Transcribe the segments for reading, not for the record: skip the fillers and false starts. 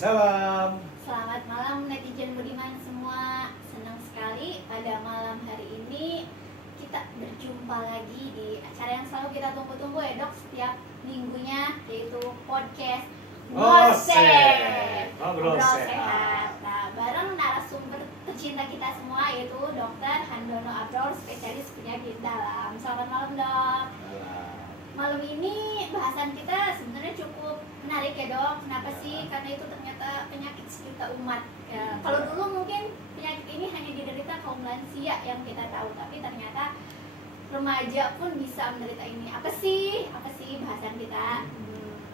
Waalaikumsalam. Selamat malam netizen budiman semua. Senang sekali pada malam hari ini kita berjumpa lagi di acara yang selalu kita tunggu-tunggu ya dok setiap minggunya, yaitu podcast Ngobrol sehat. Sehat. Nah, bareng narasumber tercinta kita semua yaitu Dr. Handono Abdul, spesialis penyakit dalam. Selamat malam dok. Malam ini bahasan kita sebenarnya cukup menarik ya dok. Kenapa sih? Karena itu ternyata penyakit sejuta umat ya. Kalau dulu mungkin penyakit ini hanya diderita kaum lansia yang kita tahu, tapi ternyata remaja pun bisa menderita ini. Apa sih bahasan kita?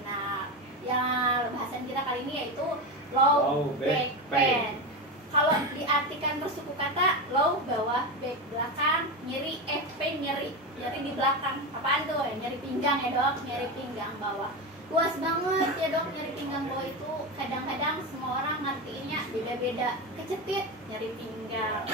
Nah, yang bahasan kita kali ini yaitu low back pain. Kalau diartikan bersuku kata, low bawah, back belakang, nyeri, pain nyeri di belakang. Apaan tuh? Nyeri pinggang ya dok, nyeri pinggang bawah. Luas banget ya dok, nyeri pinggang bawah itu kadang-kadang semua orang ngertiinnya beda-beda. Kecetit, nyeri pinggang.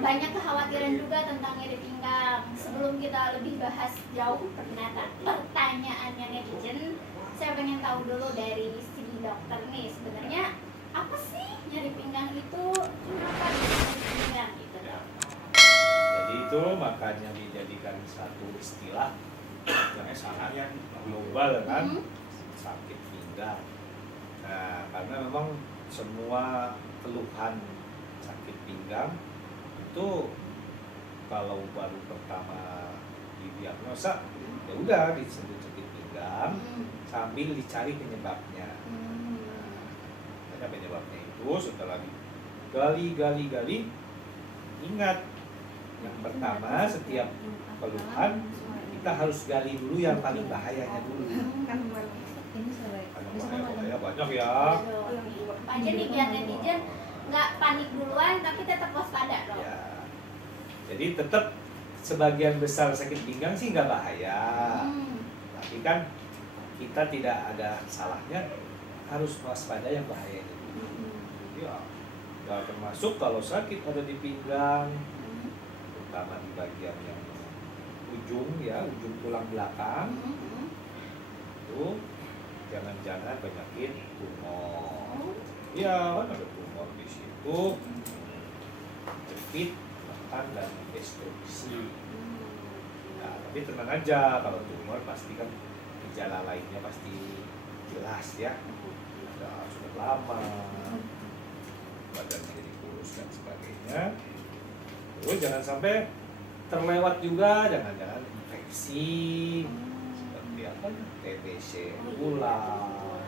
Banyak kekhawatiran juga tentang nyeri pinggang. Sebelum kita lebih bahas jauh pertanyaannya netizen, saya pengen tahu dulu dari si dokter nih, sebenarnya apa sih nyeri pinggang itu? Kenapa nyeri pinggang gitu dok? Jadi itu makanya dijadikan satu istilah yang sangat global kan, sakit pinggang. Nah, karena memang semua keluhan sakit pinggang itu kalau baru pertama didiagnosa ya udah disebut sakit pinggang sambil dicari penyebabnya. Penyebabnya itu setelah gali, ingat yang pertama setiap keluhan kita harus gali dulu yang paling bahayanya dulu. Bahaya banyak ya. Aja nih biar netizen nggak panik duluan tapi tetap waspada dong. Ya. Jadi tetap sebagian besar sakit pinggang sih nggak bahaya. Tapi kan kita tidak ada salahnya harus waspada yang bahaya itu. Ya, termasuk kalau sakit ada di pinggang, terutama di bagian yang ujung tulang belakang, itu jangan-jangan penyakit tumor. Ya, kan ada tumor di situ, jepit, makan dan destruksi. Nah, tapi tenang aja, kalau tumor pasti kan gejala lainnya pasti jelas ya. Sudah lama, badan jadi kurus dan sebagainya. Terus jangan sampai terlewat juga, jangan-jangan infeksi seperti apa ya, TBC ulang.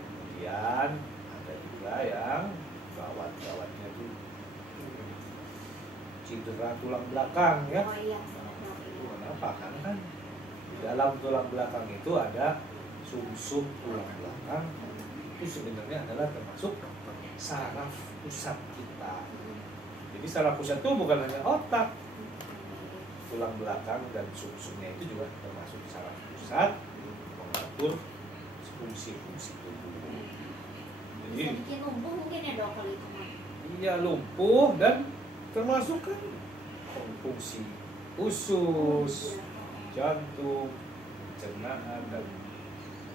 Kemudian ada juga yang gawat-gawatnya tuh cedera tulang belakang ya. Itu kenapa? Karena kan di dalam tulang belakang itu ada sumsum tulang belakang, itu sebenarnya adalah termasuk saraf pusat kita. Jadi saraf pusat itu bukan hanya otak, tulang belakang dan sumsumnya itu juga termasuk saraf pusat mengatur fungsi-fungsi tubuh. Jadi Bisa bikin lumpuh mungkin ya dok kalau itu mah. Iya, lumpuh dan termasuk kan fungsi usus, jantung, pencernaan dan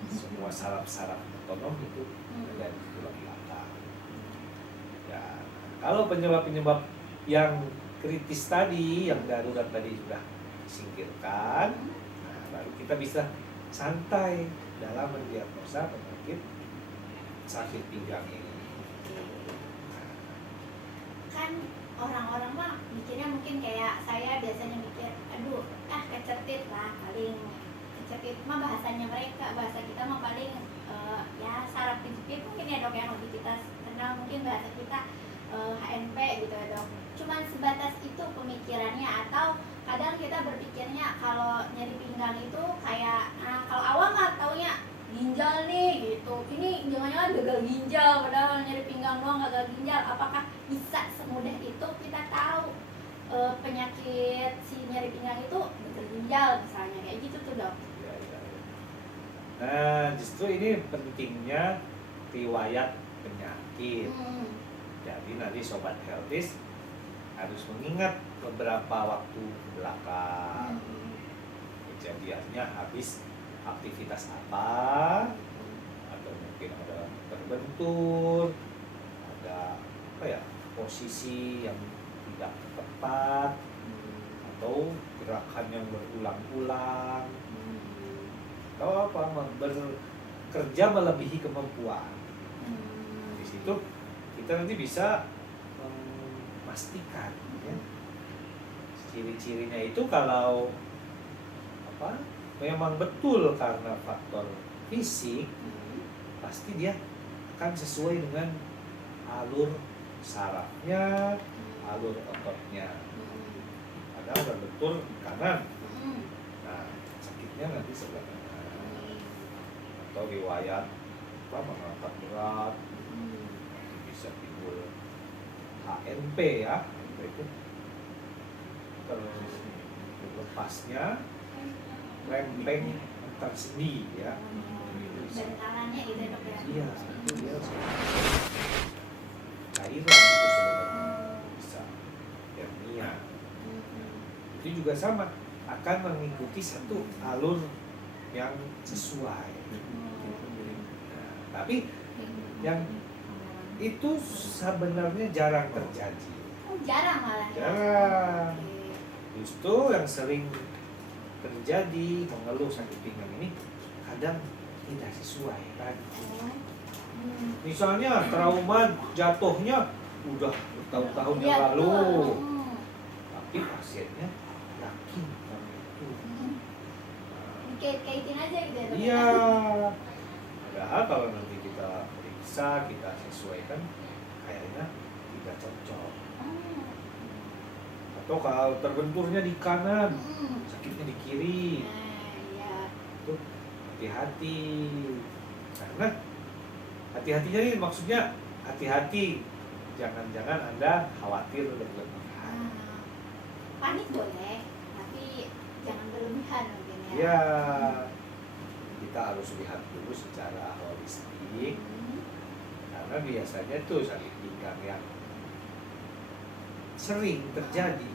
semua saraf-saraf otonom itu ada di tulang belakang. Ya, kalau penyebab-penyebab yang kritis tadi, yang darurat tadi sudah disingkirkan, nah, baru kita bisa santai dalam mendiagnosa penyakit sakit pinggang ini. Kan orang-orang mah mikirnya mungkin kayak saya biasanya mikir, aduh, kecetit lah paling. Kecetit mah bahasanya mereka, bahasa kita mah paling ya saraf kejepit mungkin ya dok yang lebih kita kenal, mungkin bahasa kita HNP gitu ya dok. Cuman sebatas itu pemikirannya, atau kadang kita berpikirnya kalau nyeri pinggang itu kayak kalau awam mah taunya ginjal nih gitu, ini jangan-jangan gagal ginjal padahal nyeri pinggang doang gagal ginjal. Apakah bisa semudah itu kita tahu penyakit si nyeri pinggang itu gagal ginjal misalnya, kayak gitu tuh dok? Nah, justru ini pentingnya riwayat penyakit. Jadi nanti sobat healthies harus mengingat beberapa waktu belakang kejadiannya habis aktivitas apa atau mungkin ada terbentur, ada apa ya, posisi yang tidak tepat, atau gerakan yang berulang-ulang, atau apa, bekerja melebihi kemampuan. Di situ kita nanti bisa memastikan ya, ciri-cirinya itu kalau apa, memang betul karena faktor fisik, pasti dia akan sesuai dengan alur sarafnya, alur ototnya. Padahal terbentur kanan, nah sakitnya nanti sebelah kanan. Atau riwayat apa, mengangkat berat, bisa timbul HNP ya, itu terlepasnya lempeng antar sendi ya. Bentalannya gitu dok ya. Iya, itu dia cairan itu sebenarnya bisa hernia. Itu juga sama, akan mengikuti satu alur yang sesuai. Nah, tapi yang itu sebenarnya jarang terjadi. Oh, jarang malah ya. Jarang. Oke. Justru yang sering terjadi mengeluh sakit pinggang ini kadang tidak sesuai tadi. Misalnya trauma jatuhnya udah bertahun-tahun yang Iya, lalu, betul. tapi pasiennya yakin sama itu. Dikait-kaitin aja gitu ya dok. Iya. Padahal kalau nanti kita periksa, kita sesuaikan, kayaknya tidak cocok. Atau kalau terbenturnya di kanan, sakitnya di kiri, Iya. itu hati-hati. Karena hati-hatinya ini maksudnya hati-hati, jangan-jangan Anda khawatir berlebihan. Panik boleh, tapi jangan berlebihan mungkin ya. Iya, kita harus lihat dulu secara holistik, karena biasanya tuh sakit pinggang yang sering terjadi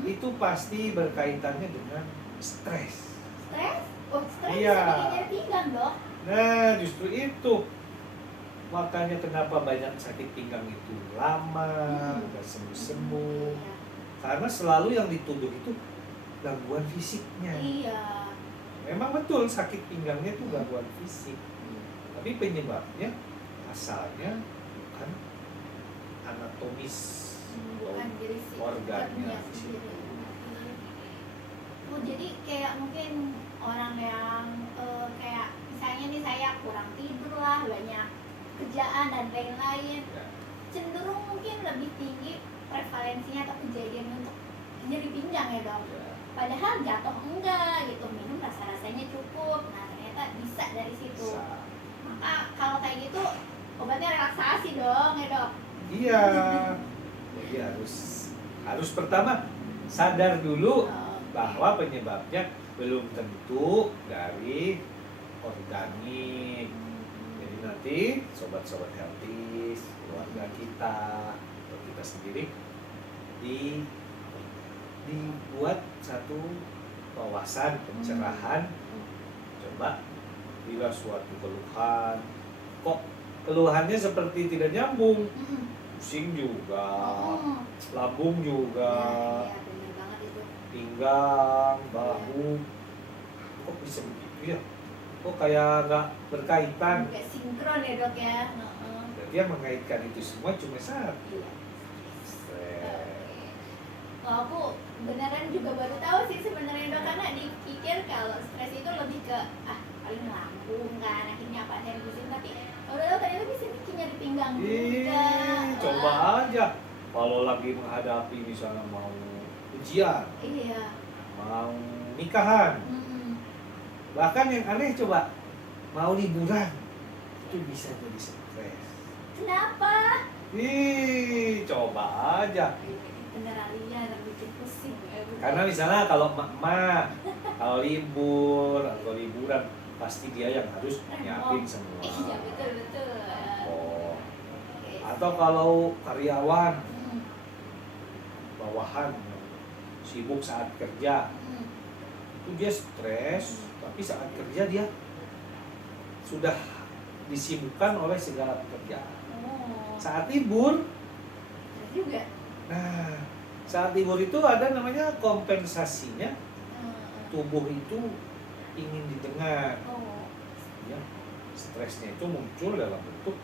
itu pasti berkaitannya dengan stres. Stres? Oh, stres Iya. bisa bikin nyeri pinggang dok. Nah, justru itu makanya kenapa banyak sakit pinggang itu lama nggak sembuh-sembuh, Iya. karena selalu yang dituduh itu gangguan fisiknya. Iya. Memang betul sakit pinggangnya itu gangguan fisik, tapi penyebabnya asalnya bukan anatomis Bukan dari si organnya di situ. sendiri. Oh, jadi kayak mungkin orang yang kayak misalnya nih saya kurang tidur lah, banyak kerjaan dan lain-lain, Ya. cenderung mungkin lebih tinggi prevalensinya atau kejadian untuk nyeri pinggang ya dok. Ya. Padahal jatuh enggak gitu, minum rasa-rasanya cukup. Nah ternyata bisa dari situ. Bisa. Maka kalau kayak gitu obatnya relaksasi dong ya dok. Iya. Jadi harus pertama sadar dulu bahwa penyebabnya belum tentu dari organik. Jadi nanti sobat-sobat healthy, keluarga kita atau kita sendiri dibuat satu wawasan pencerahan. Coba bila suatu keluhan, kok keluhannya seperti tidak nyambung, pusing juga, lambung juga, Iya, bener banget itu. pinggang, bahu, kok bisa begitu ya? Kok kayak nggak berkaitan? Kayak sinkron ya dok ya. Berarti yang mengaitkan itu semua cuma satu. Iya. Stres. Kalau aku beneran juga baru tahu sih sebenarnya dok, karena dipikir kalau stres itu lebih ke paling lambung kan, akhirnya apa yang pusing, tapi udah tahu ternyata bisa bikin nyeri pinggang juga. Coba aja kalau lagi menghadapi misalnya mau ujian, Iya. mau nikahan, Mm-mm. bahkan yang aneh coba mau liburan, itu bisa jadi stres. Kenapa? Coba aja. Beneran iya, bikin pusing. Karena misalnya kalau emak kalau libur atau liburan, pasti dia yang harus nyiapin semua. Iya betul. Oh. Oke. Atau kalau karyawan Hmm. bawahan yang sibuk saat kerja, itu dia stres, tapi saat kerja dia sudah disibukkan oleh segala pekerjaan. Oh. Saat libur, Benar juga. nah saat libur itu ada namanya kompensasinya, tubuh itu ingin didengar. Oh. Ya, stresnya itu muncul dalam bentuk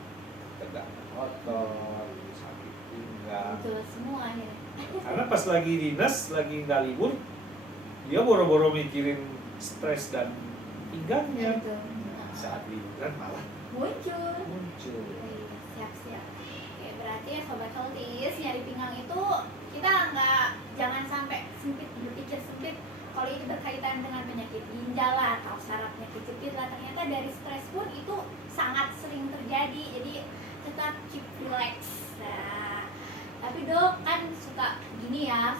tegangan otot, sakit pinggang. Betul semua ya. Karena pas lagi dinas, lagi nggak libur, dia boro-boro mikirin stres dan pinggangnya. Betul. Saat liburan malah Muncul. muncul. Siap-siap. Oke, berarti ya Sobat Healthies, nyari pinggang itu kita jangan sampai sempit, berpikir sempit kalau itu berkaitan dengan penyakit ginjal lah atau sarafnya kejepit lah. Ternyata dari stres pun itu sangat sering terjadi. Jadi tetap keep relax. Nah, tapi Dok kan suka gini ya,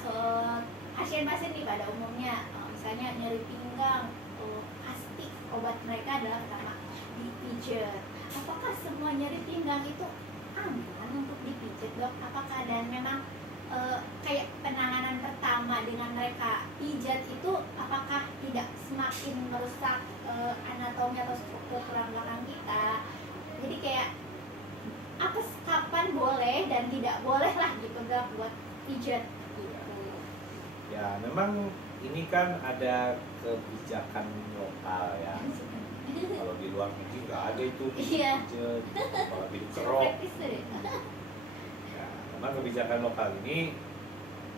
pasien-pasien nih pada umumnya misalnya nyeri pinggang, pasti obat mereka adalah pertama dipijat. Apakah semua nyeri pinggang itu aman untuk dipijat, Dok? Apakah dan memang kayak penanganan pertama dengan mereka pijat itu apakah tidak semakin merusak anatomi atau struktur tulang belakang kita? Jadi kayak kapan boleh dan tidak boleh lah gitu Dok buat pijat gitu. Ya, memang ini kan ada kebijakan lokal ya. Kalau di luar negeri nggak ada itu Iya. pijat, apalagi di kerok. Praktis deh. Ya, memang kebijakan lokal ini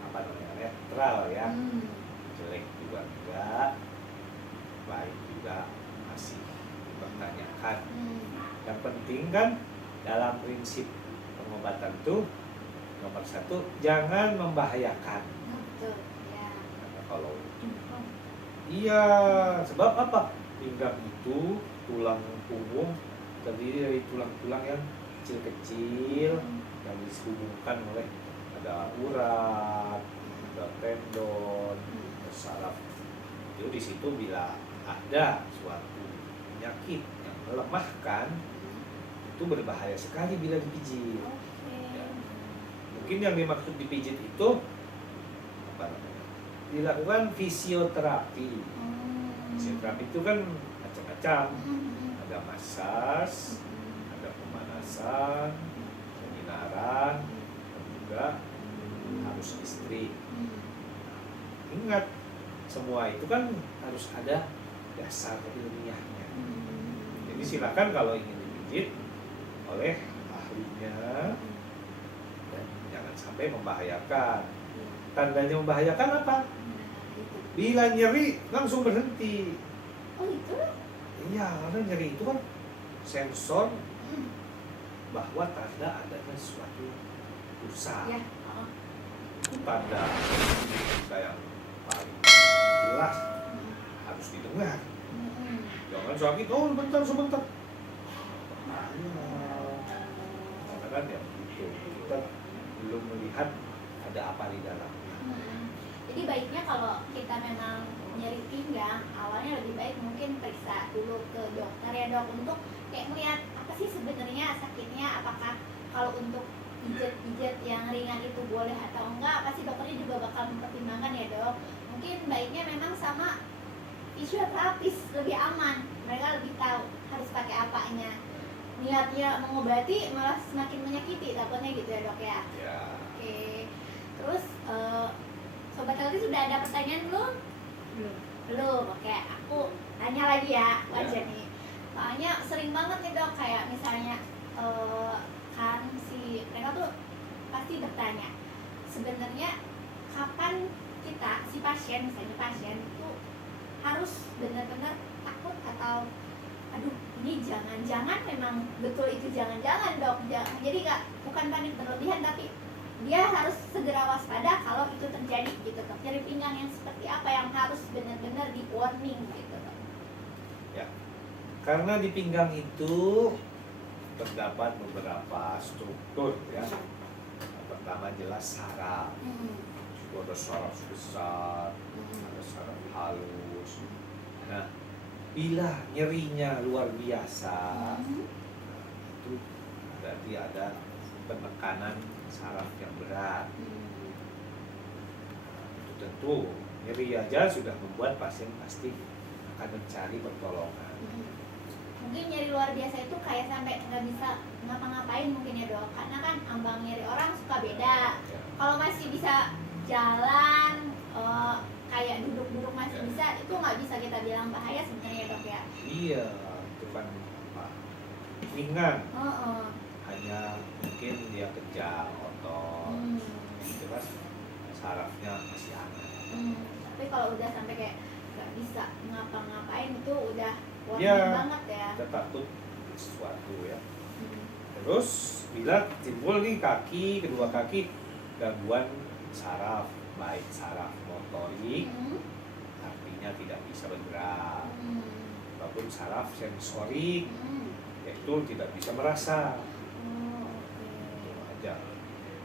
apa namanya netral ya, jelek juga enggak, baik juga masih dipertanyakan. Yang penting kan dalam prinsip pengobatan itu nomor satu jangan membahayakan. Betul. Ya. Karena kalau iya, sebab apa? Pinggang itu tulang punggung terdiri dari tulang-tulang yang kecil-kecil yang dihubungkan oleh ada urat, ada tendon, ada saraf. Itu di situ bila ada suatu penyakit yang melemahkan itu berbahaya sekali bila dipijit. Ya. Mungkin yang dimaksud dipijit itu apa namanya? Dilakukan fisioterapi. Fisioterapi itu kan macam-macam. Ada massage, ada pemanasan, penyinaran, dan juga harus listrik. Ingat, semua itu kan harus ada dasar ilmiahnya. Jadi silakan kalau ingin dipijit oleh ahlinya dan jangan sampai membahayakan. Tandanya membahayakan apa? Bila nyeri langsung berhenti. Oh itu? Iya, karena nyeri itu kan sensor bahwa tanda adanya suatu rusak. Ya. Itu tanda yang paling jelas harus didengar. Jangan sakit, oh sebentar. Karena kan ya begitu, kita belum melihat ada apa di dalam. Jadi baiknya kalau kita memang nyeri pinggang, awalnya lebih baik mungkin periksa dulu ke dokter ya Dok, untuk kayak melihat apa sih sebenarnya sakitnya, apakah kalau untuk pijat-pijat yang ringan itu boleh atau enggak, pasti dokternya juga bakal mempertimbangkan ya Dok. Mungkin baiknya memang sama fisioterapis lebih aman, mereka lebih tahu harus pakai apanya. Niatnya mengobati malah semakin menyakiti takutnya gitu ya Dok ya. Ya. Oke. Terus Sobat Healthy sudah ada pertanyaan belum? Belum. Oke, aku tanya lagi ya, aja nih. Soalnya sering banget nih Dok, kayak misalnya kan mereka tuh pasti bertanya, sebenarnya kapan kita si pasien, misalnya pasien itu harus benar-benar takut atau aduh ini jangan-jangan memang betul itu jangan-jangan Dok. Jadi bukan panik berlebihan, tapi dia harus segera waspada kalau itu terjadi gitu Dok. Nyeri pinggang yang seperti apa yang harus benar-benar di warning gitu Dok. Ya. Karena di pinggang itu terdapat beberapa struktur ya. Pertama jelas saraf. Itu ada saraf besar, ada saraf halus. Nah, bila nyerinya luar biasa, itu berarti ada penekanan saraf yang berat. Itu tentu nyeri aja sudah membuat pasien pasti akan mencari pertolongan. mungkin nyeri luar biasa itu kayak sampai nggak bisa ngapa-ngapain mungkin ya dok, karena kan ambang nyeri orang suka beda. Kalau masih bisa jalan, kayak duduk-duduk masih bisa, itu nggak bisa kita bilang bahaya sebenarnya dok ya. Iya, itu kan apa, ringan, hanya mungkin dia kejang otot, itu kan sarafnya masih hangat. Tapi kalau udah sampai kayak nggak bisa ngapa-ngapain itu udah warning Ya, banget ya. kita takut sesuatu ya. Terus bila timbul nih kaki, kedua kaki gangguan saraf, baik saraf motorik, artinya tidak bisa bergerak, maupun saraf sensorik, yaitu tidak bisa merasa. Itu aja.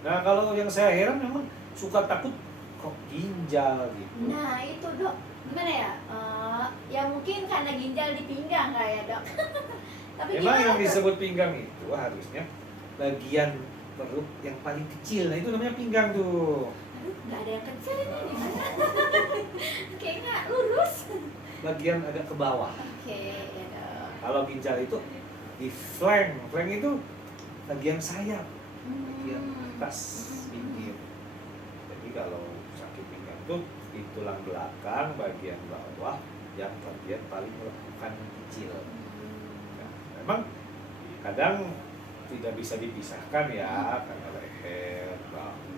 Nah kalau yang saya heran memang suka takut kok ginjal gitu. Nah itu dok, gimana ya? Ya mungkin karena ginjal di pinggang nggak ya dok? Tapi Memang yang tuh? disebut pinggang itu harusnya bagian perut yang paling kecil. Nah itu namanya pinggang tuh. Aduh, nggak ada yang kecil ini di mana? Kayaknya lurus. Bagian agak ke bawah. Oke, ya dok. Kalau ginjal itu di flank. Flank itu bagian sayap, bagian atas pinggir. Jadi kalau sakit pinggang itu di tulang belakang bagian bawah yang bagian paling bukan kecil. Nah, memang kadang tidak bisa dipisahkan ya, karena leher, bahu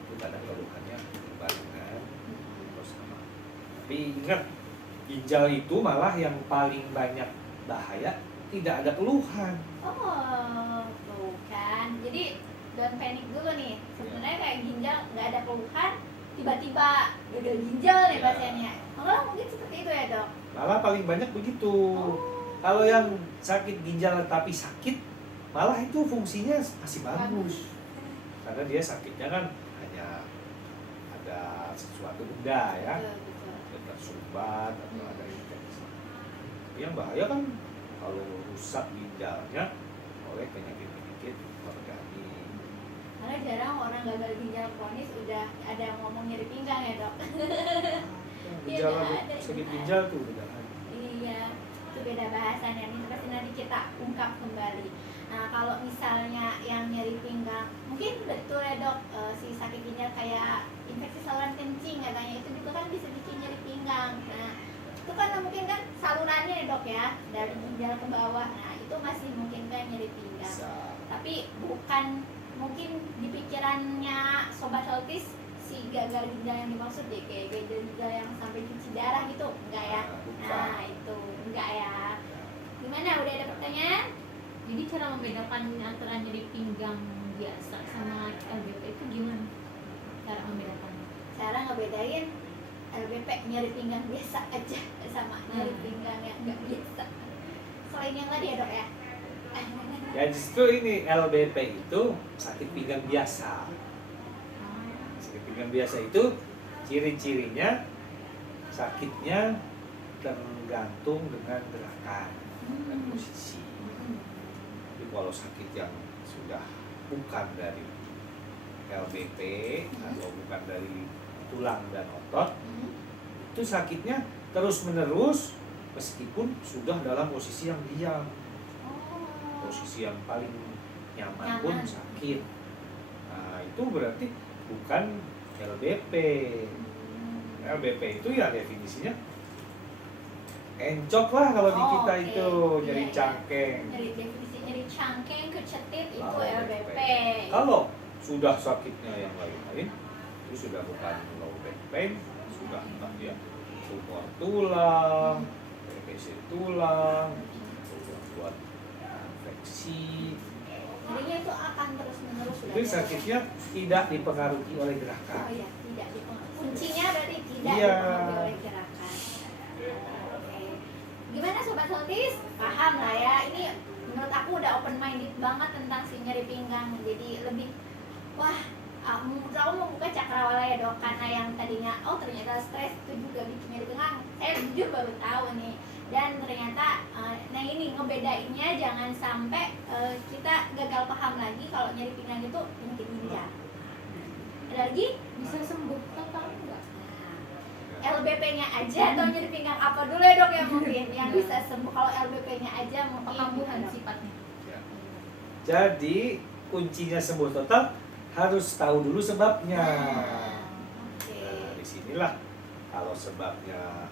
itu kadang keluhannya berbarengan terus sama. Tapi ingat, ginjal itu malah yang paling banyak bahaya, tidak ada keluhan. Oh, tuh kan. Jadi don't panic dulu nih. Sebenarnya kayak ginjal nggak ada keluhan, tiba-tiba gagal ginjal nih Ya. pasiennya. Malah mungkin seperti itu ya dok. Malah paling banyak begitu. Oh. Kalau yang sakit ginjal tapi sakit, malah itu fungsinya masih bagus. Karena dia sakitnya kan hanya ada sesuatu benda ya, Betul. ada tersumbat atau ada infeksi. Tapi yang bahaya kan kalau rusak ginjalnya oleh penyakit-penyakit organik. Karena jarang orang gagal ginjal kronis udah ada yang ngomong nyeri pinggang ya dok. Iya, Gejala nggak ada, sakit nggak ginjal tuh udah ada. Iya, itu beda bahasannya. Ini pasti nanti kita ungkap kembali. Nah, kalau misalnya yang nyeri pinggang, mungkin betul ya dok, si sakit ginjal kayak infeksi saluran kencing katanya itu juga kan bisa bikin nyeri pinggang. Nah, itu kan mungkin kan salurannya ya dok ya, dari ginjal ke bawah. Nah, itu masih mungkin kan nyeri pinggang. Bisa. Tapi bukan mungkin di pikirannya sobat healthies si gagal ginjal yang dimaksud deh kayak gagal ginjal yang sampai cuci darah gitu, enggak ya? Bukan. Nah itu enggak ya. Gimana, udah ada pertanyaan? Jadi cara membedakan antara nyeri pinggang biasa sama LBP itu gimana? Cara membedakannya? Cara ngebedain LBP nyeri pinggang biasa aja sama nyeri pinggang yang enggak biasa. Selain yang tadi ya dok ya? Ya justru ini LBP itu sakit pinggang biasa. Sakit pinggang biasa itu ciri-cirinya sakitnya tergantung dengan gerakan dan posisi. Jadi kalau sakit yang sudah bukan dari LBP atau bukan dari tulang dan otot, itu sakitnya terus-menerus meskipun sudah dalam posisi yang diam. Posisi yang paling nyaman pun sakit. Nah itu berarti bukan LBP. LBP itu ya definisinya encok lah kalau di kita Oke. itu, nyeri Iya, iya. cangkeng. Nyeri cangkeng, kecetit itu Lalu LBP. Kalau sudah sakitnya yang lain-lain, itu sudah bukan low back pain, sudah entah dia tumor tulang, TBC tulang, buat infeksi. Nyerinya itu akan terus menerus. Itu sakitnya tidak dipengaruhi oleh gerakan. Oh iya, tidak dipengaruhi. Kuncinya berarti tidak Iya. dipengaruhi oleh gerakan. Oke. Gimana sobat healthies? Paham lah ya. Ini menurut aku udah open minded banget tentang si nyeri pinggang. Jadi lebih wah, aku membuka cakrawala ya dok, karena yang tadinya ternyata stres itu juga bikin nyeri pinggang. Saya jujur baru tahu nih. Dan ternyata nah ini ngebedainnya jangan sampai kita gagal paham lagi kalau nyeri pinggang itu penyakit ginjal. Ada lagi? Bisa sembuh total enggak? LBP-nya aja atau nyeri pinggang apa dulu ya dok ya mungkin yang bisa sembuh. Kalau LBP-nya aja mungkin Kambuhan gitu. sifatnya. Ya. Jadi kuncinya sembuh total harus tahu dulu sebabnya. Oke. Nah, disinilah kalau sebabnya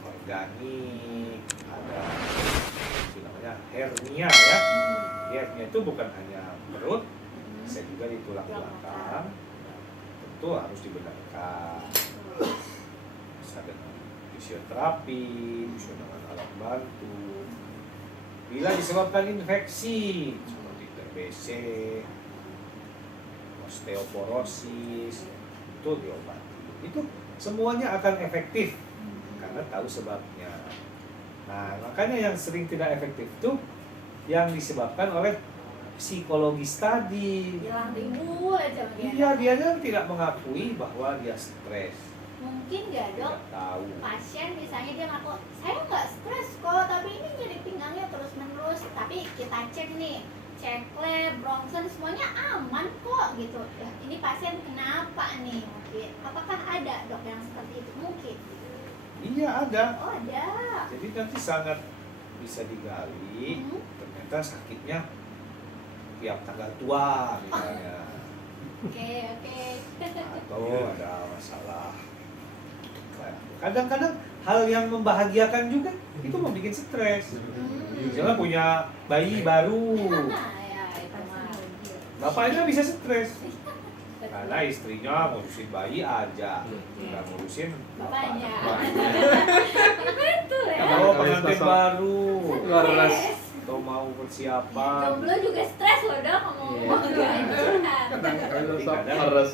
organik, ada itu namanya hernia ya. Hernia itu bukan hanya perut, bisa juga di tulang belakang. Tentu harus dibenarkan. Bisa dengan fisioterapi, bisa dengan alat bantu. Bila disebabkan infeksi seperti TBC, osteoporosis, itu diobati. Itu semuanya akan efektif karena tahu sebabnya. Nah, makanya yang sering tidak efektif itu yang disebabkan oleh psikologis tadi. Hilang timbul aja dia. Iya, dia kan tidak mengakui bahwa dia stres. Mungkin nggak dok, Tidak tahu. pasien misalnya dia ngaku saya nggak stres kok, tapi ini nyeri pinggangnya terus menerus. Tapi kita cek nih, cek lab, Bronson semuanya aman kok gitu. Ya, ini pasien kenapa nih mungkin? Apakah ada dok yang seperti itu mungkin? Iya, ada. Oh ada. Jadi nanti sangat bisa digali. Ternyata sakitnya tiap tanggal tua misalnya. Oke. Atau ada masalah. Kadang-kadang hal yang membahagiakan juga itu membuat stres. Misalnya punya bayi baru, Nah ya itu mah. bapaknya bisa stres karena istrinya ngurusin bayi aja, nggak ngurusin Bapaknya. bapaknya. Betul ya. Kalau pengantin baru Stres. atau mau persiapan, Jomblo juga stres loh dok ngomong-ngomong. Kadang-kadang harus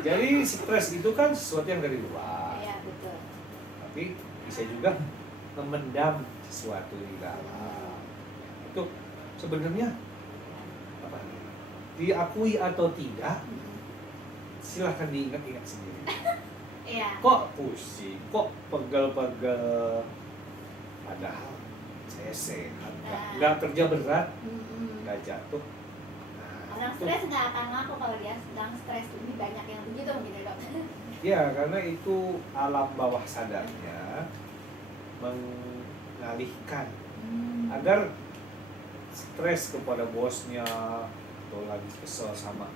jadi stres itu kan sesuatu yang dari luar, Iya betul. tapi bisa juga memendam sesuatu di dalam. Itu sebenarnya apa? Diakui atau tidak, silahkan diingat-ingat sendiri. Iya. Kok pusing, kok pegel-pegel, padahal saya sehat, nggak kerja berat, nggak jatuh. Nah, Orang itu. stres nggak akan ngaku kalau dia sedang stres, lebih banyak yang begitu mungkin ya dok. Ya, karena itu alam bawah sadarnya mengalihkan agar stres kepada bosnya atau lagi kesel sama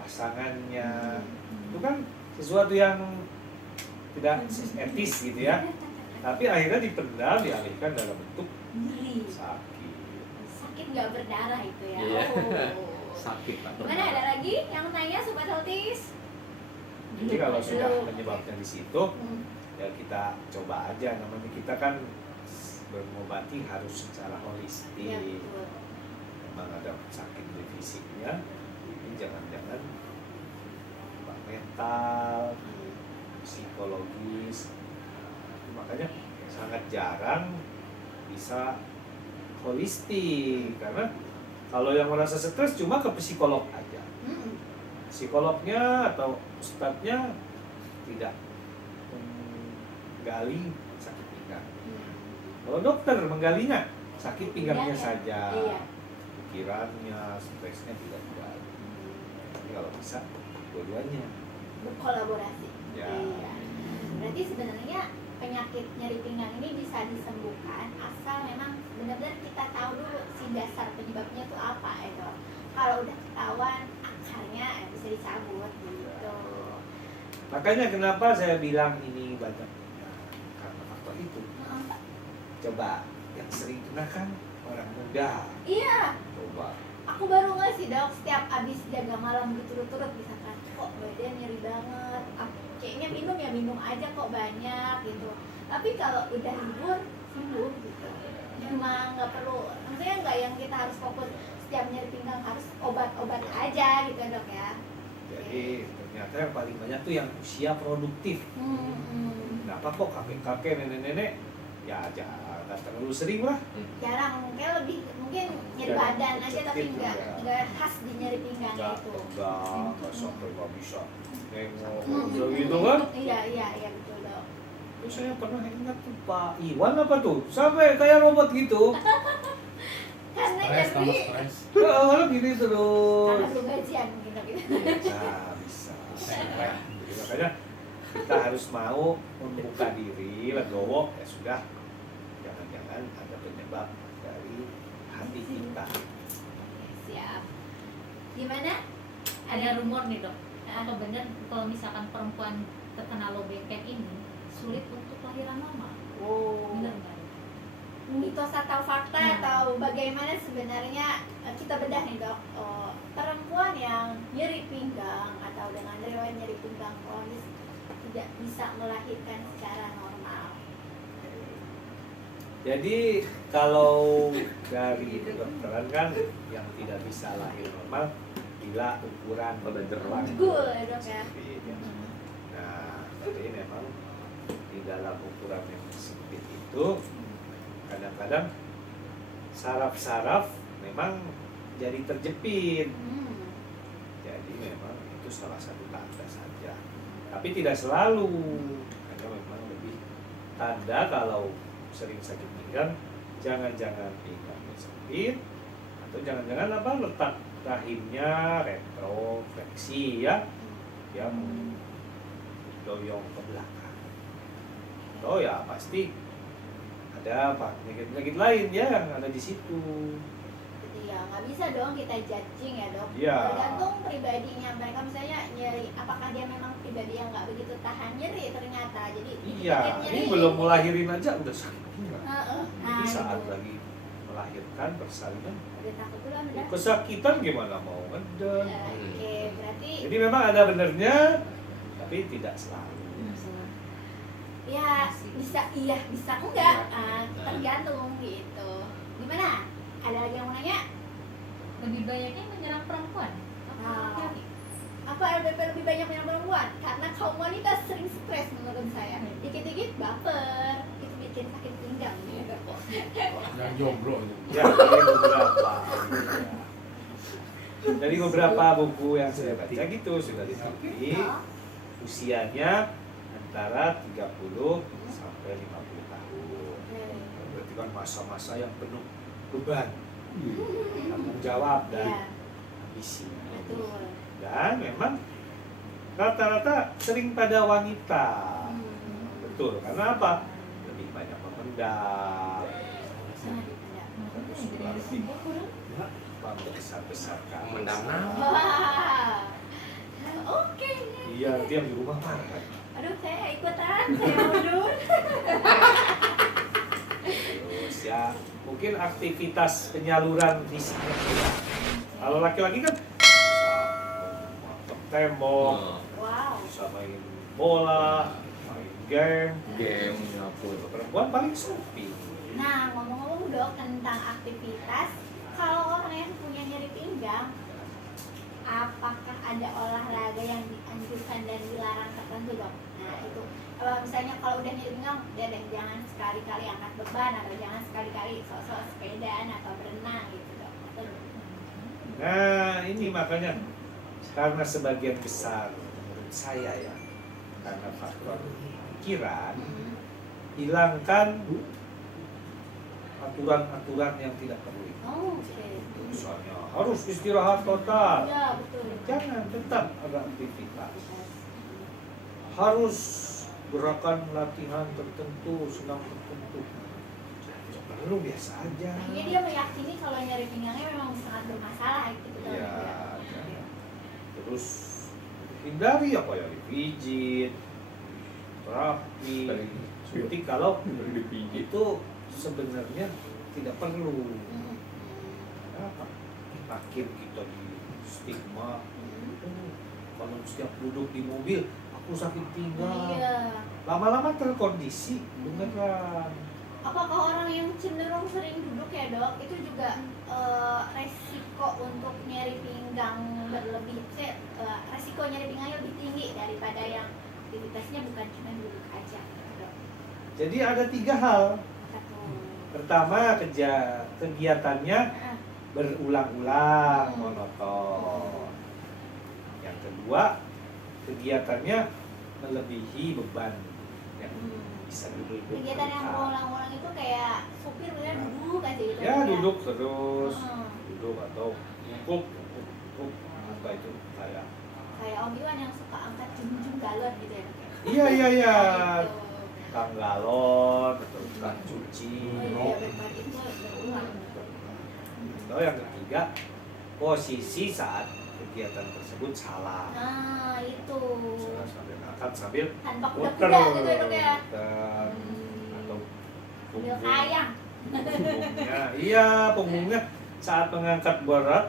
pasangannya, itu kan sesuatu yang tidak etis gitu ya, tapi akhirnya dipendam, dialihkan dalam bentuk Nyeri. sakit. Sakit nggak berdarah itu ya. Iya. Oh. sakit tak Mana ada lagi yang tanya sobat Healthies? Jadi kalau sudah Belum. penyebabnya di situ, ya kita coba aja. Namanya kita kan mengobati harus secara holistik. Iya betul. Memang ada sakit di fisiknya, ini jangan-jangan mental, psikologis. Makanya sangat jarang bisa holistik, karena kalau yang merasa stres cuma ke psikolog aja. Psikolognya atau ustadznya tidak menggali sakit pinggang. Kalau dokter menggalinya sakit pinggangnya saja, Iya. pikirannya, stresnya tidak digali. Tapi kalau bisa dua-duanya. Berkolaborasi. Ya. Iya. Berarti sebenarnya penyakit nyeri pinggang ini bisa disembuhkan asal memang benar-benar kita tahu dulu si dasar penyebabnya itu apa ya dok. Kalau udah ketahuan akarnya bisa dicabut gitu. Makanya kenapa saya bilang ini banyak karena faktor itu. Coba yang sering kena kan orang muda. Iya. Coba. Aku baru nggak sih dok, setiap abis jaga malam berturut-turut misalkan kok badan nyeri banget, kayaknya minum aja kok banyak gitu. Tapi kalau udah libur sembuh gitu. Memang nggak perlu, maksudnya nggak yang kita harus fokus setiap nyeri pinggang harus obat-obat aja gitu dok ya. Jadi ternyata yang paling banyak tuh yang usia produktif. Kenapa kok kakek-kakek, nenek-nenek ya jangan terlalu sering lah. Jarang, kayak lebih mungkin nyeri Jarang, badan aja tapi kecil nggak juga. nggak khas di nyeri pinggang Nggak itu. tegang, nggak sampai nggak bisa nengok gitu kan. Iya betul dok. Terus saya pernah ingat tuh Pak Iwan apa tuh, sampai kayak robot gitu. Karena stres tambah jadi stres Kalau gini karena terus. belum gajian gitu gitu. Bisa. Jadi makanya kita harus mau membuka diri, legowo, ya sudah. jangan-jangan ada penyebab dari hati kita. Siap. Gimana? Ada rumor nih dok, apa benar kalau misalkan perempuan terkena low back pain ini sulit untuk lahiran normal? Oh. Benar nggak? Mitos atau fakta atau bagaimana sebenarnya kita bedah nih dok. Perempuan yang nyeri pinggang atau dengan riwayat nyeri pinggang kronis tidak bisa melahirkan secara normal. Jadi kalau dari kedokteran kan yang tidak bisa lahir normal bila ukuran jeruan. Jegul ya dok ya. Nah, tapi memang di dalam ukuran yang sempit itu kadang-kadang saraf-saraf memang jadi terjepit. Jadi memang itu salah satu tanda saja. Tapi tidak selalu. Karena memang lebih tanda kalau sering sakit pinggang, jangan-jangan pinggangnya sempit atau jangan-jangan apa letak rahimnya retrofleksi ya, yang doyong ke belakang. Oh ya pasti ada apa penyakit-penyakit lain ya yang ada di situ. Jadi ya nggak bisa dong kita judging ya dok. Iya. Tergantung pribadinya mereka, misalnya nyeri, apakah dia memang pribadi yang nggak begitu tahan nyeri ternyata. Jadi Iya, dikit nyeri, ini belum melahirin aja udah sakit pinggang. Nah, Jadi saat itu. lagi melahirkan persalinan Udah takut duluan udah. kesakitan gimana mau ngeden. Oke, berarti Jadi memang ada benernya tapi tidak selalu. ya bisa iya bisa enggak, tergantung gitu. Gimana? Ada lagi yang mau nanya? Lebih banyaknya menyerang perempuan apa Ah. laki-laki? Apa LDP lebih banyak yang perempuan? Karena kaum wanita sering stres menurut saya. Dikit-dikit baper, itu bikin sakit pinggang gitu kok. Yang jomblo itu. Ya, dari beberapa. Dari beberapa buku yang saya baca gitu sudah diteliti usianya antara 30 sampai 50 tahun. Berarti kan masa-masa yang penuh beban, tanggung jawab dan Ya, ambisi. betul. Dan memang rata-rata sering pada wanita. Betul, karena apa? Lebih banyak memendam, Sangat tidak. terus juga lebih membesar-besarkan. Memendam Wah. Oke. Iya, nanti yang di rumah marah kan. Aduh, saya ikutan, saya mundur. Terus ya, mungkin aktivitas penyaluran fisiknya beda. Kalau laki-laki kan bisa motong tembok, Wow. bisa main bola, main game. Game apa? Perempuan paling shopping. Nah, ngomong-ngomong dok tentang aktivitas, kalau orang yang punya nyeri pinggang, apakah ada olahraga yang dianjurkan dan dilarang tertentu dok? Nah itu, misalnya kalau udah nyeri pinggang, udah deh jangan sekali-kali angkat beban atau jangan sekali-kali sok-sok sepedaan atau berenang gitu dok. Atau, Nah, ini makanya karena sebagian besar menurut saya ya, karena faktor pikiran, hilangkan aturan-aturan yang tidak perlu. Oh, oke. Misalnya harus istirahat total. Iya betul. Jangan, tetap ada aktivitas. Harus gerakan latihan tertentu, senam tertentu. Perlu biasa aja. Akhirnya dia meyakini kalau nyeri pinggangnya memang sangat bermasalah gitu dok. Iya. Terus hindari apa ya, dipijit, terapi, suntik kalau itu sebenarnya tidak perlu. Kenapa? Makin kita di stigma, kalau setiap duduk di mobil aku sakit pinggang. Iya. Lama-lama terkondisi beneran. Apakah orang yang cenderung sering duduk ya dok, itu juga resiko untuk nyeri pinggang berlebih, resiko nyeri pinggangnya lebih tinggi daripada yang aktivitasnya bukan cuma duduk aja gitu dok. Jadi ada 3 hal. Satu. Pertama, kegiatannya berulang-ulang, monoton. Yang kedua, kegiatannya melebihi beban yang bisa duduk. Kegiatan yang berulang-ulang itu kayak supir bener duduk aja gitu. Ya, duduk terus, Hmm. duduk atau jungkuk, apa itu kayak. Kayak Om Iwan yang suka angkat junjung galon gitu ya dok. Iya. Nah, itu. tukang galon atau tukang cuci. Oh iya, benar itu berulang. Atau yang ketiga, posisi saat kegiatan tersebut salah. Nah, itu. Misalnya sambil ngangkat sambil Tanpa muter, kuda-kuda gitu ya, Dok ya. muter. Atau Sambil kayang. punggungnya, iya punggungnya saat mengangkat berat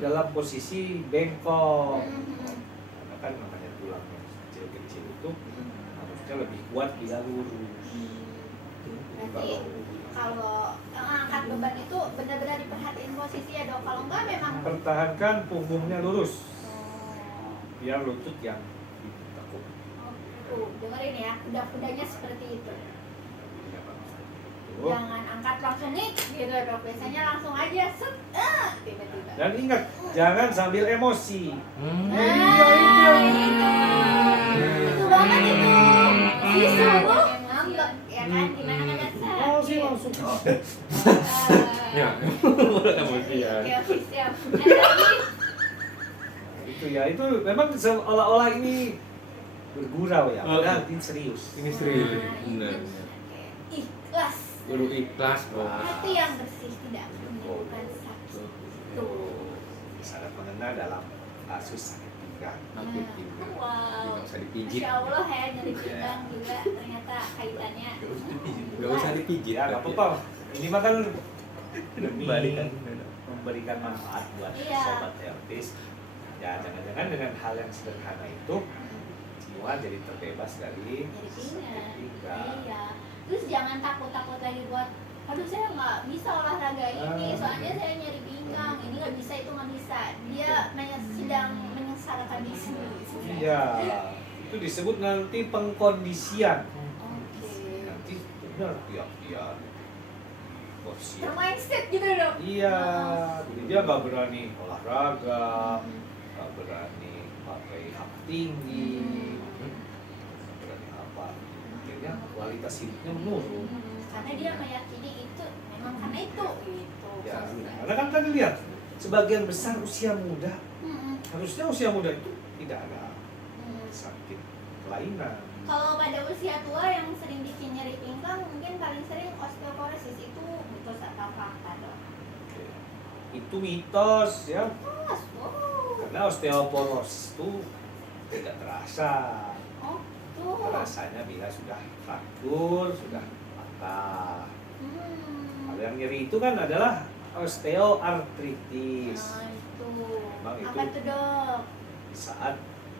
dalam posisi bengkok. Karena kan namanya tulang yang kecil-kecil itu harusnya lebih kuat bila lurus. Berarti kalau angkat beban itu benar-benar diperhatiin posisi ya, Dok. Kalau enggak memang Pertahankan punggungnya lurus oh, biar lutut yang ditekuk. tuh, dengerin ya, kuda-kudanya seperti itu. Ya, Pak. Tuh. Jangan angkat langsung nih gitu, Dok. Biasanya langsung aja set tiba-tiba. Dan ingat, jangan sambil emosi. Itu banget itu. Disuruh ngambek ya kan, gimana kagak Emosi sakit. langsung. Ya, Emosian. Oke, siap. Ada lagi? Itu ya, itu memang seolah-olah ini bergurau ya, padahal ini serius. Ini serius. Nah, Benar. itu. Oke. Ikhlas. Guru ikhlas kok. Hati yang bersih tidak menimbulkan sakit. Tuh. Sangat mengena dalam kasus sakit pinggang. Sakit pinggang. Wow. Tidak usah dipijit. Masya Allah ya, nyeri pinggang juga ternyata kaitannya. Gak usah dipijit. Ya, nggak apa-apa. Ini mah kan demi Kembalikan. memberikan manfaat buat Iya. sobat helpis. Ya, jangan-jangan dengan hal yang sederhana itu semua jadi terbebas dari Nyeri sakit pinggang. pinggang. Iya. Terus jangan takut-takut lagi buat aduh saya nggak bisa olahraga ini soalnya saya nyeri pinggang ini nggak bisa itu nggak bisa dia sedang menyesalkan diri sendiri. Iya, itu disebut nanti pengkondisian. Oke. Nanti benar tiap-tiap porsi. Termindset gitu dong. Iya, jadi dia nggak berani olahraga, nggak berani pakai hak tinggi, nggak berani apa. Akhirnya kualitas hidupnya menurun. Karena dia meyakini itu memang karena itu gitu. Ya, karena kan tadi lihat, sebagian besar usia muda, Mm-mm. harusnya usia muda itu tidak ada Mm. sakit kelainan. Kalau pada usia tua yang sering bikin nyeri pinggang mungkin paling sering osteoporosis itu mitos atau fakta dok? Oke. Itu mitos ya, Oh, karena osteoporosis itu tidak terasa. oh tuh. Rasanya bila sudah fraktur, sudah patah. Kalau yang nyeri itu kan adalah osteoartritis. Nah itu. Memang itu. Apa tuh dok? Saat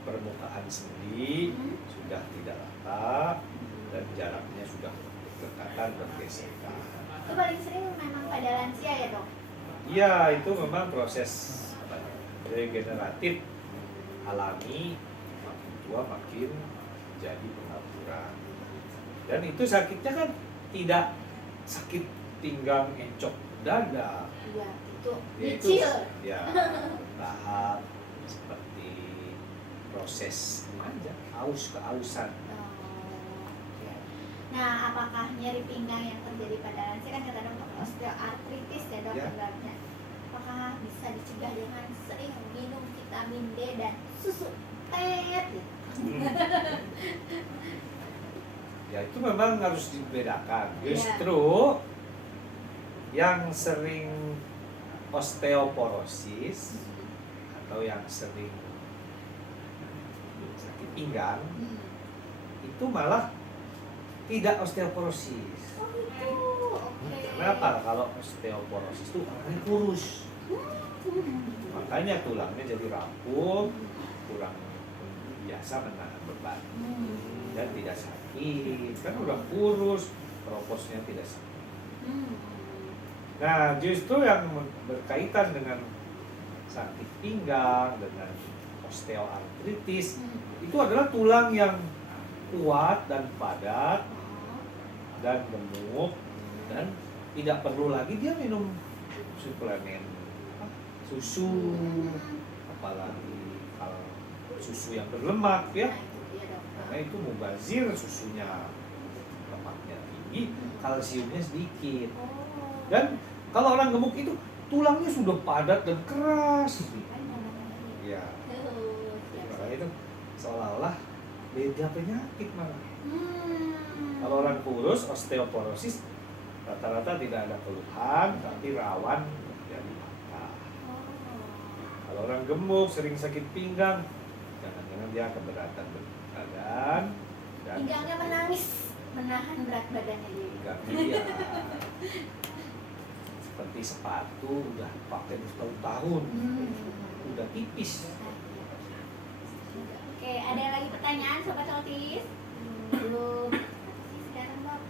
permukaan sendi Hmm? sudah tidak rata dan jaraknya sudah berdekatan bergesekan. Itu paling sering memang pada lansia ya dok? Iya, itu memang proses apa, regeneratif alami, makin tua makin jadi pengaturan. Dan itu sakitnya kan tidak sakit pinggang encok dada. Iya itu. Ya, itu Nyicil. ya tahap seperti proses ini aja, keausan. Nah, apakah nyeri pinggang yang terjadi pada lansia kan kata dokter osteoartritis ya dok Ya. sebenarnya? Apakah bisa dicegah dengan sering minum vitamin D dan susu tet? Gitu? Ya itu memang harus dibedakan. Iya. Justru yang sering osteoporosis atau yang sering sakit pinggang Hmm. itu malah tidak osteoporosis. Oh gitu, oke. Kenapa? Kalau osteoporosis itu orangnya kurus, makanya tulangnya jadi rapuh, kurang biasa menahan beban dan tidak sakit. Kan udah kurus, proposnya tidak sakit. Nah, justru yang berkaitan dengan sakit pinggang, dengan osteoartritis, itu adalah tulang yang kuat dan padat dan gemuk dan tidak perlu lagi dia minum suplemen susu, apalagi susu yang berlemak ya, Nah, itu dia dok. karena itu mubazir, susunya lemaknya tinggi, kalsiumnya sedikit. Oh. Dan kalau orang gemuk itu tulangnya sudah padat dan keras. Ya, Siap, makanya siap. itu seolah-olah beda penyakit malah. Hmm. Kalau orang kurus, osteoporosis rata-rata tidak ada keluhan, tapi rawan terjadi patah. Oh. Kalau orang gemuk, sering sakit pinggang, jangan-jangan dia keberatan berat badan dan Pinggangnya menangis, menahan berat badannya dia. pinggangnya dia seperti sepatu udah pakai bertahun-tahun, udah tipis. Oke, ada lagi pertanyaan Sobat Otis? Belum. Apa sih sekarang, Dok?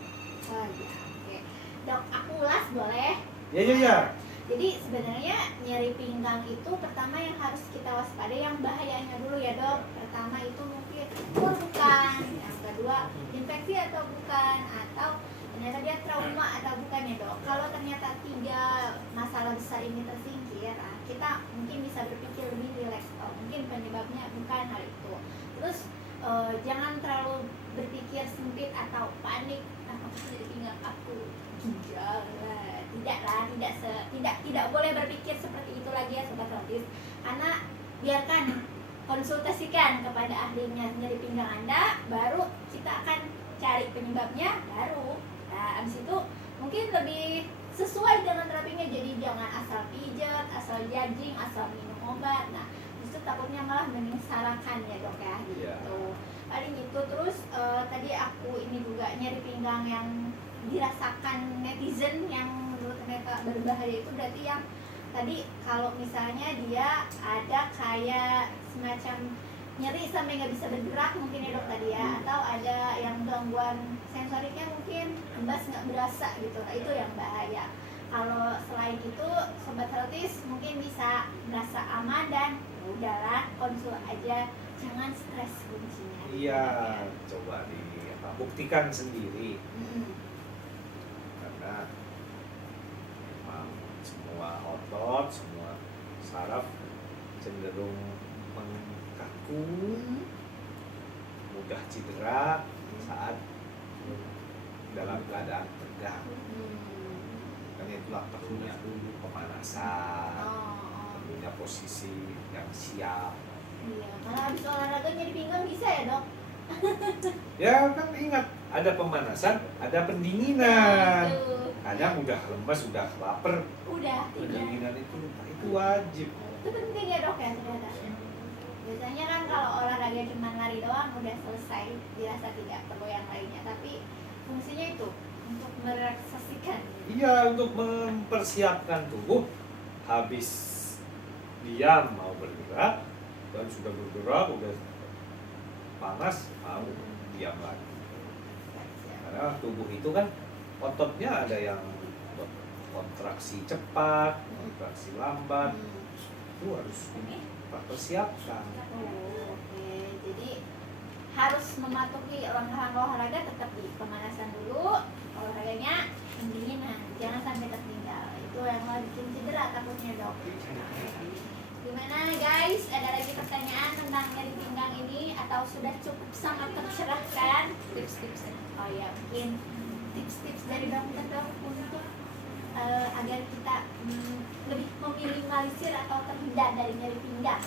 Oh iya, oke. Dok, aku ulas boleh? Ya. Jadi sebenarnya nyeri pinggang itu pertama yang harus kita waspadai yang bahayanya dulu ya, Dok. Pertama itu mungkin bukan, yang kedua infeksi atau bukan, atau ternyata dia trauma atau bukan ya, Dok. Kalau ternyata 3 masalah besar ini tersingkir, kita mungkin bisa berpikir lebih rileks. Oh, mungkin penyebabnya bukan hal itu. Terus jangan terlalu berpikir sempit atau panik. Apakah jadi pinggang aku ginjal? Tidak boleh berpikir seperti itu lagi ya Sobat Otis. Karena biarkan konsultasikan kepada ahlinya nyeri pinggang Anda, baru kita akan cari penyebabnya, baru abis itu mungkin lebih sesuai dengan terapinya. Jadi jangan asal pijat, asal judging, asal minum obat. Nah, itu takutnya malah menyengsarakan ya, Dok ya gitu. Paling itu. Terus tadi aku ini juga nyeri pinggang yang dirasakan netizen yang menurut mereka berbahaya itu berarti yang tadi kalau misalnya dia ada kayak semacam nyeri sampai nggak bisa bergerak mungkin ya, Dok tadi ya, atau ada yang gangguan sensoriknya mungkin embas nggak berasa gitu. Nah, itu yang bahaya. Kalau selain itu Sobat Healthies mungkin bisa merasa aman dan udahlah konsul aja, jangan stres kuncinya. Iya, coba buktikan sendiri. Karena memang semua otot, semua saraf cenderung mengkaku, mudah cedera saat dalam keadaan tegang. Makanya itulah perlunya pemanasan, perlunya posisi yang siap. Iya, malah habis olahraga jadi pinggang bisa ya, Dok? Ya kan ingat, ada pemanasan, ada pendinginan. Itu. Kadang udah lemes, udah lapar, Udah, tidak. pendinginan itu wajib. Itu penting ya, Dok ya ternyata. Biasanya kan kalau olahraga cuma lari doang udah selesai, dirasa tidak perlu yang lainnya. Tapi fungsinya itu untuk merelaksasikan. Iya, untuk mempersiapkan tubuh habis diam mau bergerak, dan sudah bergerak, udah panas, mau diam lagi. Karena tubuh itu kan ototnya ada yang kontraksi cepat, kontraksi lambat, itu harus dipersiapkan. Oke, jadi harus mematuhi langkah-langkah olahraga, tetap di pemanasan dulu, olahraganya pendinginan, jangan sampai tertinggal. Itu yang mau bikin cedera takutnya, Dok. Gimana guys, ada lagi pertanyaan tentang nyeri pinggang ini atau sudah cukup sangat tercerahkan? Tips-tipsnya. Oh ya, mungkin tips-tips dari dokter, Dok, untuk agar kita lebih meminimalisir atau terhindar dari nyeri pinggang.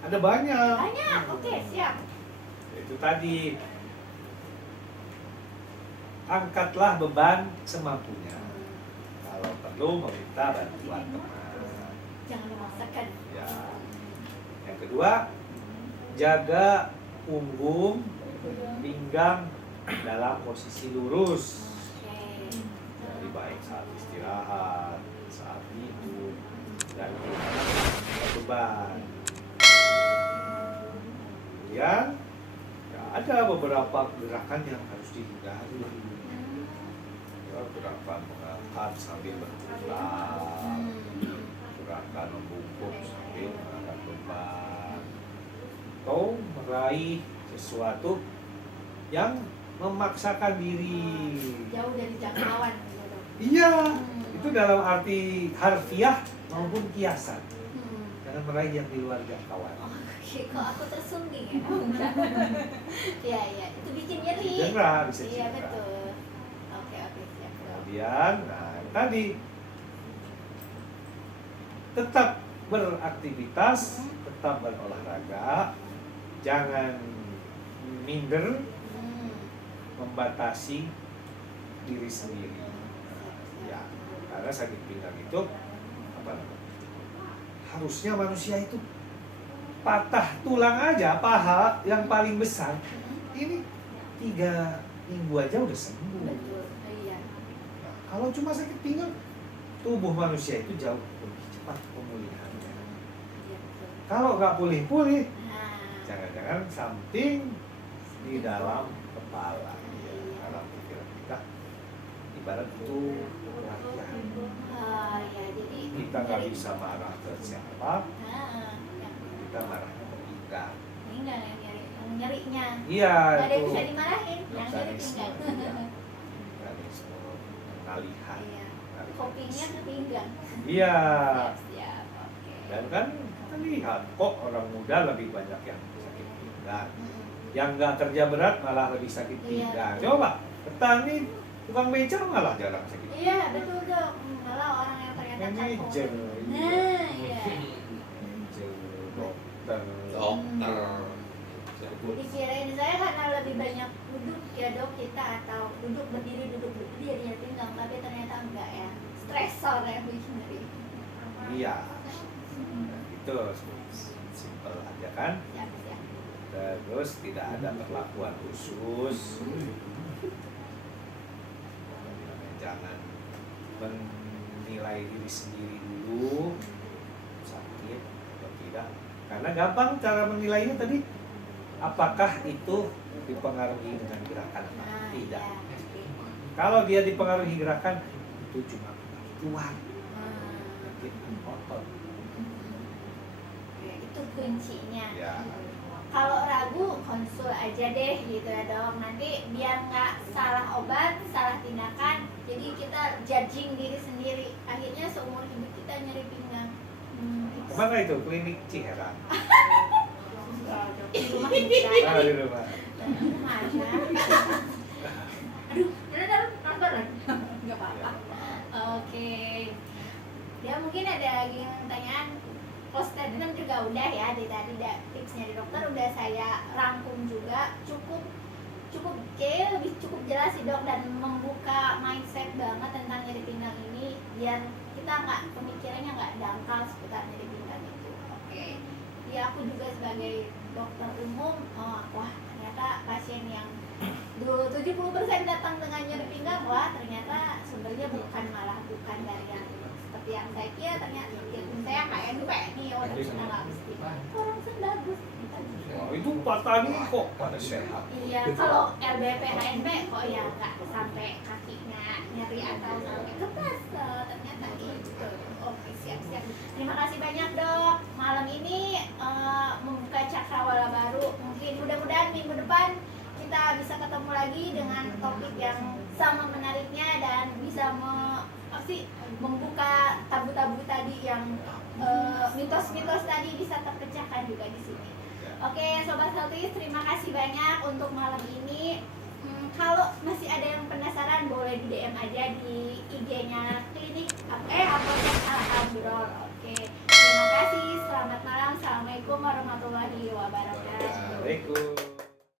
Ada banyak. Banyak, oke, siap. Itu tadi, angkatlah beban semampunya. Kalau perlu meminta bantuan teman. Jangan memaksakan. Ya. Yang kedua, jaga punggung, pinggang dalam posisi lurus. Oke. Jadi baik saat istirahat, saat tidur, dan beban. Kemudian, ya ada beberapa gerakan yang harus dihindari. Ya, gerakan mengangkat sambil berputar, gerakan membungkuk sambil mengangkat beban, atau meraih sesuatu yang memaksakan diri. Jauh dari jangkauan gitu, Dok. Iya, itu dalam arti harfiah maupun kiasan. Jangan meraih yang di luar jangkauan. Oke, kok aku tersungging ya? Iya, iya, itu bikin nyeri. Cedera, bisa Iya, cedera. betul. Oke, siap, Dok. Kemudian, nah tadi tetap beraktivitas, tetap berolahraga, jangan minder Hmm. membatasi diri sendiri. Ya, karena sakit pinggang itu apa namanya? Harusnya manusia itu patah tulang aja, paha yang paling besar ini 3 minggu aja udah sembuh. Betul. Iya. Nah, kalau cuma sakit pinggang, tubuh manusia itu jauh lebih cepat pemulihannya. Iya, betul. Kalau nggak pulih-pulih, Nah. jangan-jangan something di dalam kepala, ya, dalam pikiran kita. Ibarat itu rakyat. Ya jadi Kita nggak bisa marah ke siapa, Nah, yang kita marahnya ke pinggang. pinggang yang nyerinya. Iya, Nggak ada yang itu bisa dimarahin, yang nyeri mekanisme, pinggang. iya. Mekanisme pengalihan. Iya. Kopingnya ke pinggang. Iya. Siap, oke. Dan kan kita lihat kok orang muda lebih banyak yang sakit pinggang. Mm-mm. Yang nggak kerja berat malah lebih sakit Iya. pinggang. Coba petani, tukang beca malah jarang sakit pinggang. Iya, betul dok. Malah orang yang ternyata Manajer, capek. iya. Nah, iya. Manajer, dokter. Dokter. Dikirain saya karena lebih banyak duduk ya dok kita, atau duduk berdiri ya pinggang, tapi ternyata enggak ya. Stresor yang bikin nyeri. Iya. Nah, itu simple aja kan. Siap, siap. Terus tidak ada perlakuan khusus. Jangan menilai diri sendiri dulu sakit atau tidak, karena gampang cara menilainya tadi, apakah itu dipengaruhi dengan gerakan atau Nah, tidak. iya. Oke. Kalau dia dipengaruhi gerakan, itu cuma keluar Hmm. sakit otot. Oke, itu kuncinya. Ya. Kalau ragu konsul aja deh gitu ya dok, nanti biar nggak salah obat, salah tindakan, jadi kita judging diri sendiri, akhirnya seumur hidup kita nyeri pinggang. Itu Kemana itu klinik Ciherang? di rumah kita. Ah, di rumah. Mana? Aduh, dalam nonton lagi. Nggak apa-apa. Oke. Ya mungkin ada lagi yang pertanyaan. Close statement juga udah ya, tadi tipsnya di dokter udah saya rangkum juga, cukup kayak lebih cukup jelas sih dok, dan membuka mindset banget tentang nyeri pinggang ini, biar kita nggak, pemikirannya nggak dangkal seputar nyeri pinggang itu. Oke, ya aku juga sebagai dokter umum, wah ternyata pasien yang dulu 70% datang dengan nyeri pinggang, wah ternyata sumbernya bukan dari yang seperti yang saya kira, ternyata saya KNP nih, orang kita nggak mesti orang bagus. Wah, itu patahnya kok pada sehat. Iya, kalau LBP HNP kok ya nggak sampai kakinya nyeri atau sampai kepas, ternyata itu. Oke, siap. Terima kasih banyak dok. Malam ini membuka cakrawala baru. Mungkin mudah-mudahan minggu depan kita bisa ketemu lagi dengan topik yang sama menariknya dan bisa membuka tabu-tabu tadi yang mitos-mitos tadi bisa terpecahkan juga di sini. Oke, Sobat Healthy, terima kasih banyak untuk malam ini. Kalau masih ada yang penasaran, boleh di DM aja di IG-nya klinik Apotek Al-Abror. Oke, terima kasih. Selamat malam. Assalamualaikum warahmatullahi wabarakatuh. Waalaikumsalam.